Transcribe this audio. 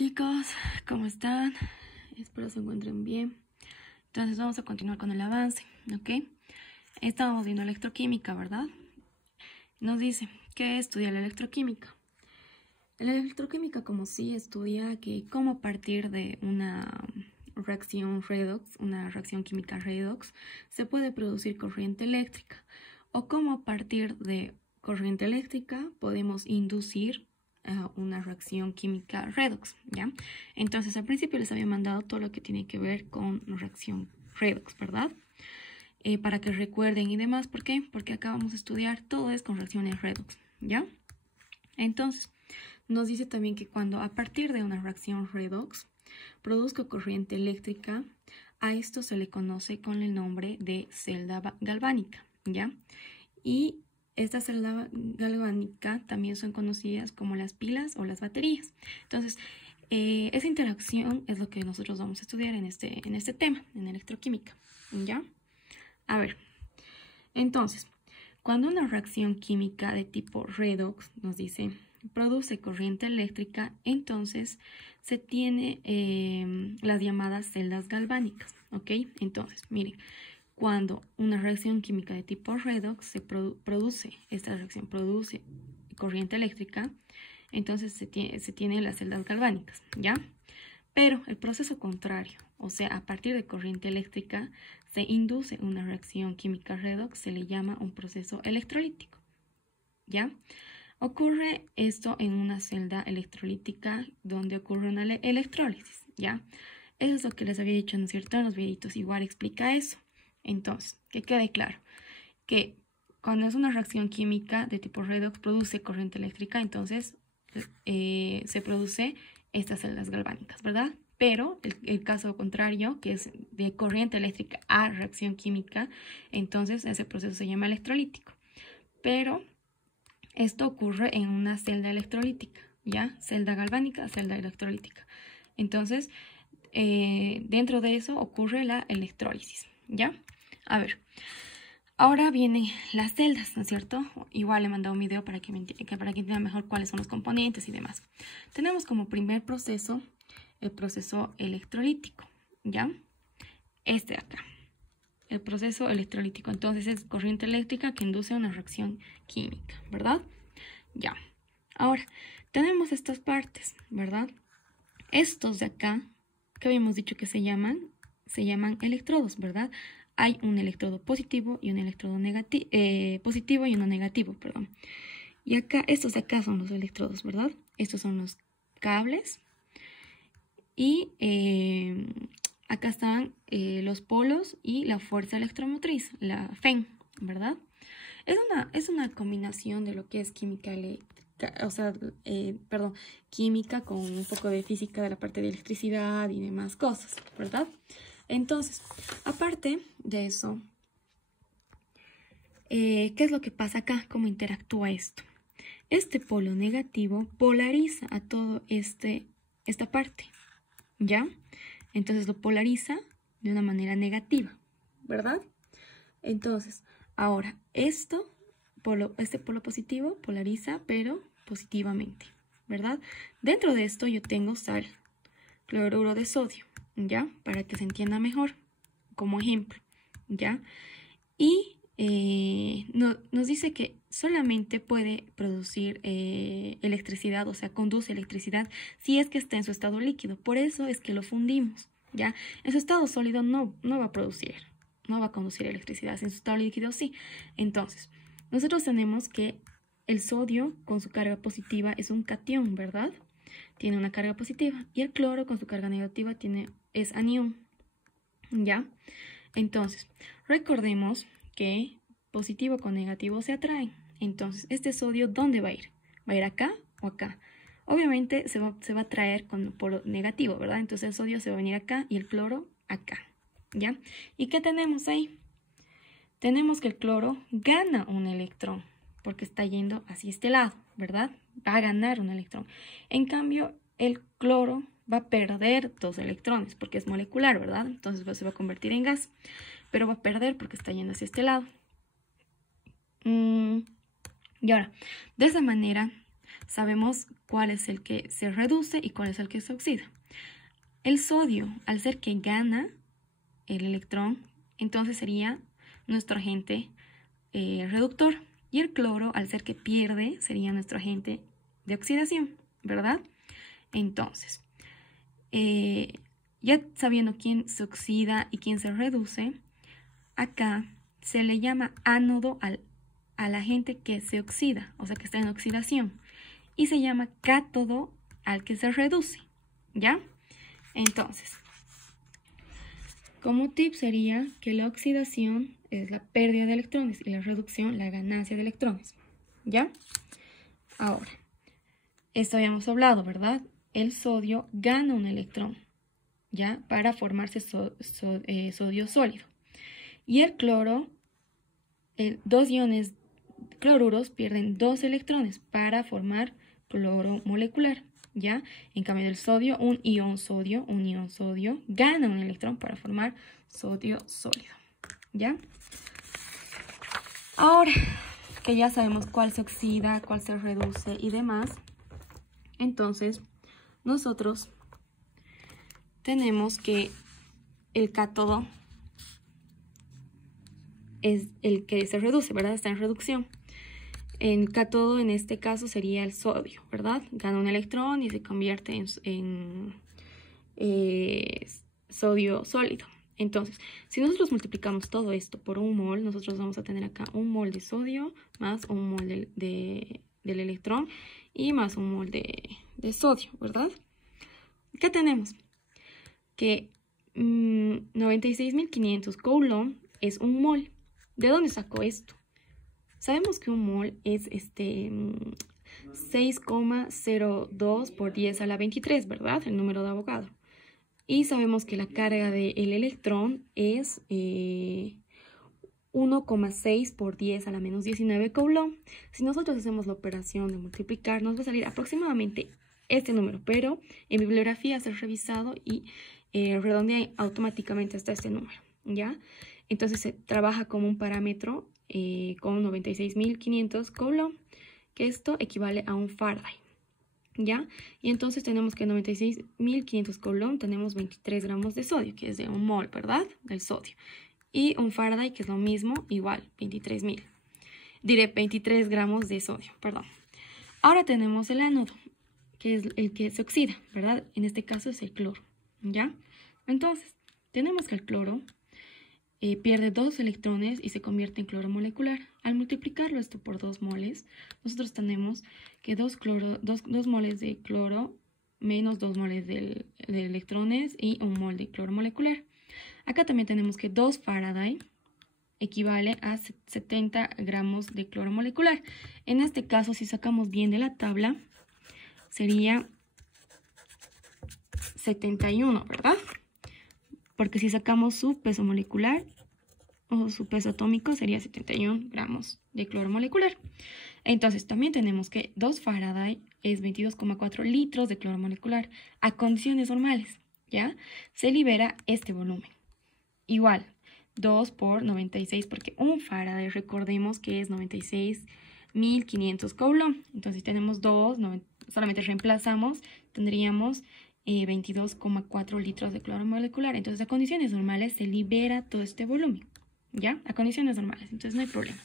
Chicos, ¿cómo están? Espero se encuentren bien. Entonces vamos a continuar con el avance, ¿ok? Estábamos viendo electroquímica, ¿verdad? Nos dice que estudia la electroquímica. La electroquímica como sí estudia que cómo a partir de una reacción redox, una reacción química redox, se puede producir corriente eléctrica o cómo a partir de corriente eléctrica podemos inducir una reacción química redox, ¿ya? Entonces al principio les había mandado todo lo que tiene que ver con reacción redox, ¿verdad? Para que recuerden y demás, ¿por qué? Porque acá vamos a estudiar todo es con reacciones redox, ¿ya? Entonces, nos dice también que cuando a partir de una reacción redox produzca corriente eléctrica, a esto se le conoce con el nombre de celda galvánica, ¿ya? Y esta celda galvánica también son conocidas como las pilas o las baterías. Entonces, esa interacción es lo que nosotros vamos a estudiar en este tema, en electroquímica, ¿ya? A ver, entonces, cuando una reacción química de tipo redox nos dice produce corriente eléctrica, entonces se tiene las llamadas celdas galvánicas, ¿ok? Entonces, miren, cuando una reacción química de tipo redox esta reacción produce corriente eléctrica, entonces se tiene las celdas galvánicas, ¿ya? Pero el proceso contrario, o sea, a partir de corriente eléctrica, se induce una reacción química redox, se le llama un proceso electrolítico, ¿ya? Ocurre esto en una celda electrolítica donde ocurre una electrólisis, ¿ya? Eso es lo que les había dicho, ¿no es cierto? En los videitos igual explica eso. Entonces, que quede claro que cuando es una reacción química de tipo redox produce corriente eléctrica, entonces se produce estas celdas galvánicas, ¿verdad? Pero el caso contrario, que es de corriente eléctrica a reacción química, entonces ese proceso se llama electrolítico. Pero esto ocurre en una celda electrolítica, ¿ya? Celda galvánica, celda electrolítica. Entonces, dentro de eso ocurre la electrólisis, ¿ya? A ver, ahora vienen las celdas, ¿no es cierto? Igual le he mandado un video para que entiendan mejor cuáles son los componentes y demás. Tenemos como primer proceso el proceso electrolítico, ¿ya? Este de acá, el proceso electrolítico. Entonces es corriente eléctrica que induce una reacción química, ¿verdad? Ya. Ahora, tenemos estas partes, ¿verdad? Estos de acá, que habíamos dicho que se llaman electrodos, ¿verdad? Hay un electrodo positivo y un electrodo positivo y uno negativo, perdón. Y acá, estos de acá son los electrodos, ¿verdad? Estos son los cables. Y acá están los polos y la fuerza electromotriz, la FEM, ¿verdad? Es una combinación de lo que es química química con un poco de física de la parte de electricidad y demás cosas, ¿verdad? Entonces, aparte de eso, ¿qué es lo que pasa acá? ¿Cómo interactúa esto? Este polo negativo polariza a todo esta parte, ¿ya? Entonces lo polariza de una manera negativa, ¿verdad? Entonces, ahora, este polo positivo polariza, pero positivamente, ¿verdad? Dentro de esto yo tengo sal, cloruro de sodio, ¿ya? Para que se entienda mejor, como ejemplo, ¿ya? Y nos dice que solamente puede producir electricidad, o sea, conduce electricidad si es que está en su estado líquido. Por eso es que lo fundimos, ¿ya? En su estado sólido no va a producir, no va a conducir electricidad. En su estado líquido sí. Entonces, nosotros tenemos que el sodio con su carga positiva es un catión, ¿verdad? Tiene una carga positiva. Y el cloro con su carga negativa es anión, ¿ya? Entonces, recordemos que positivo con negativo se atraen. Entonces, este sodio, ¿dónde va a ir? ¿Va a ir acá o acá? Obviamente se va a atraer con el polo negativo, ¿verdad? Entonces el sodio se va a venir acá y el cloro acá, ¿ya? ¿Y qué tenemos ahí? Tenemos que el cloro gana un electrón porque está yendo hacia este lado, ¿verdad? Va a ganar un electrón. En cambio, el cloro va a perder 2 electrones porque es molecular, ¿verdad? Entonces se va a convertir en gas, pero va a perder porque está yendo hacia este lado. Y ahora, de esa manera sabemos cuál es el que se reduce y cuál es el que se oxida. El sodio, al ser que gana el electrón, entonces sería nuestro agente reductor. Y el cloro, al ser que pierde, sería nuestro agente de oxidación, ¿verdad? Entonces, ya sabiendo quién se oxida y quién se reduce, acá se le llama ánodo al agente que se oxida, o sea que está en oxidación, y se llama cátodo al que se reduce, ¿ya? Entonces, como tip sería que la oxidación es la pérdida de electrones y la reducción la ganancia de electrones, ¿ya? Ahora, esto habíamos hablado, ¿verdad? El sodio gana un electrón, ¿ya? Para formarse sodio sólido. Y el cloro, dos iones cloruros pierden 2 electrones para formar cloro molecular, ¿ya? En cambio del sodio, un ion sodio gana un electrón para formar sodio sólido, ¿ya? Ahora que ya sabemos cuál se oxida, cuál se reduce y demás, entonces nosotros tenemos que el cátodo es el que se reduce, ¿verdad? Está en reducción. El cátodo en este caso sería el sodio, ¿verdad? Gana un electrón y se convierte en sodio sólido. Entonces, si nosotros multiplicamos todo esto por un mol, nosotros vamos a tener acá un mol de sodio más un mol del electrón y más un mol de sodio, ¿verdad? ¿Qué tenemos? Que 96.500 coulomb es un mol. ¿De dónde sacó esto? Sabemos que un mol es 6,02 por 10 a la 23, ¿verdad? El número de Avogadro. Y sabemos que la carga del electrón es 1,6 por 10 a la menos 19 coulomb. Si nosotros hacemos la operación de multiplicar, nos va a salir aproximadamente este número, pero en bibliografía hacer revisado y redondea automáticamente hasta este número, ¿ya? Entonces se trabaja como un parámetro con 96.500 coulomb, que esto equivale a un Faraday, ¿ya? Y entonces tenemos que 96.500 coulomb tenemos 23 gramos de sodio, que es de un mol, ¿verdad? Del sodio. Y un Faraday, que es lo mismo, igual, 23.000. Diré 23 gramos de sodio, perdón. Ahora tenemos el ánodo, que es el que se oxida, ¿verdad? En este caso es el cloro, ¿ya? Entonces, tenemos que el cloro pierde 2 electrones y se convierte en cloro molecular. Al multiplicarlo esto por 2 moles, nosotros tenemos que 2 moles de cloro menos 2 moles de electrones y un mol de cloro molecular. Acá también tenemos que 2 Faraday equivale a 70 gramos de cloro molecular. En este caso, si sacamos bien de la tabla, sería 71, ¿verdad? Porque si sacamos su peso molecular o su peso atómico sería 71 gramos de cloro molecular. Entonces también tenemos que 2 Faraday es 22,4 litros de cloro molecular. A condiciones normales, ¿ya? Se libera este volumen. Igual, 2 por 96, porque un Faraday, recordemos que es 96.500 coulomb. Entonces tenemos 2, solamente reemplazamos, tendríamos 22,4 litros de cloro molecular. Entonces a condiciones normales se libera todo este volumen, ¿ya? A condiciones normales, entonces no hay problema.